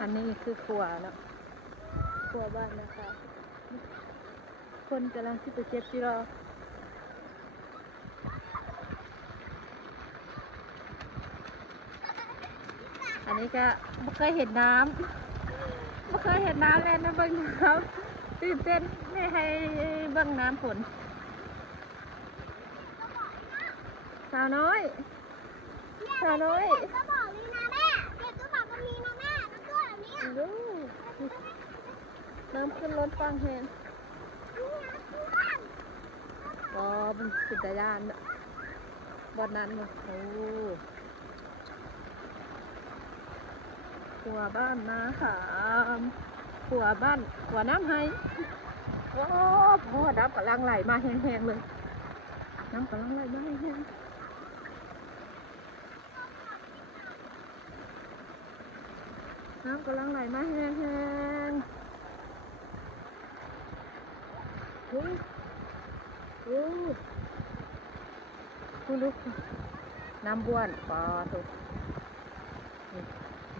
อันนี้คือครัวเนาะครัวบ้านนะคะ คนกำลังที่ไปเก็บจิรออันนี้ก็ไม่เคยเห็นน้ำไม่เคยเห็นน้ำเลยนะเบิ้งน้ำตื่นเต้นไม่ให้เบิ้งน้ำฝนสาวน้อยสาวน้อยก็บอกเลยนะแม่เด็กก็บอกก็มีนะแม่น้ำตัวแบบนี้ดูน้ำขึ้นรถฟังเห็นก็มันสุดยานบนนั้นโอ้ขัวบ้านนาขามขัวบ้านขัวน้ำไห้ว้าวพ่อน้ำกำลังไหลมาแห้งๆเลยน้ำกำลังไหลมาแห้งๆน้ำกำลังไหลมาแห้งๆโอ้โอ้คุณลูกน้ำบ้วนปลาถูก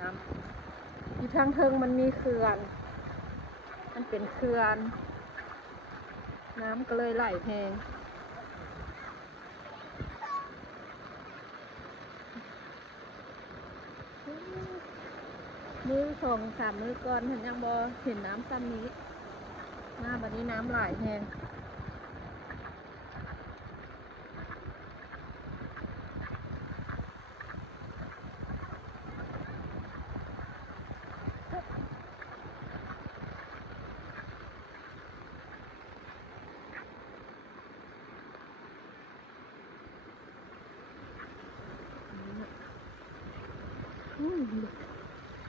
น้ำที่ทางเทิงมันมีเขื่อนมันเป็นเขื่อนน้ำก็เลยไหลแห้งมือสองสามมือก่อนเห็นยังบอเห็นน้ำซ้ำนี้หน้าบัดนี้น้ำไหลแห้ง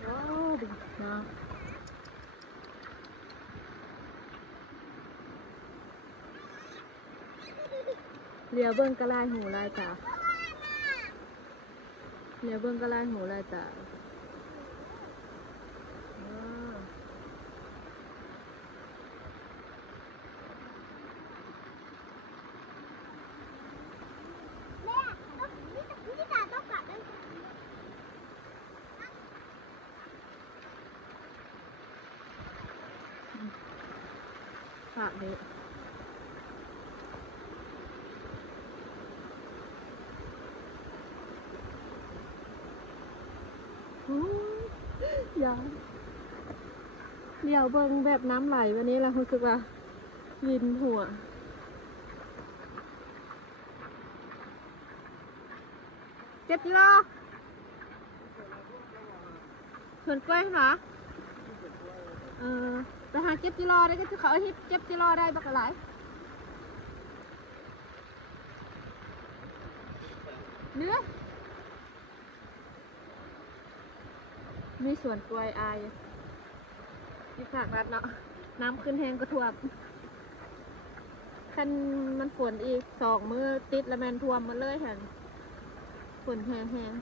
ว้าวดูน้ำเลี้ยวเบิ้งกระไลหูลายตาเลี้ยวเบิ้งกระไลหูลายตาแม่นี่ตาต้องกลับด้วยค่ะนี่อย่าเดี๋ยวเบิ่งแบบน้ำไหลวันนี้เรารู้สึกว่าวินหัวเจ็บจีรอเหินกล้วยเหรอไปหาเจ็บจีรอได้ก็จะเขาฮิปเจ็บจีรอได้บักหลายเนื้อมีส่วนกล้วยอายที่ฝากรัดเนาะน้ำขึ้นแห้งก็ท่วมคันมันฝนอีก2 มื้อติดแล้วแมนท่วมมาเลยเห็นฝนแห้ง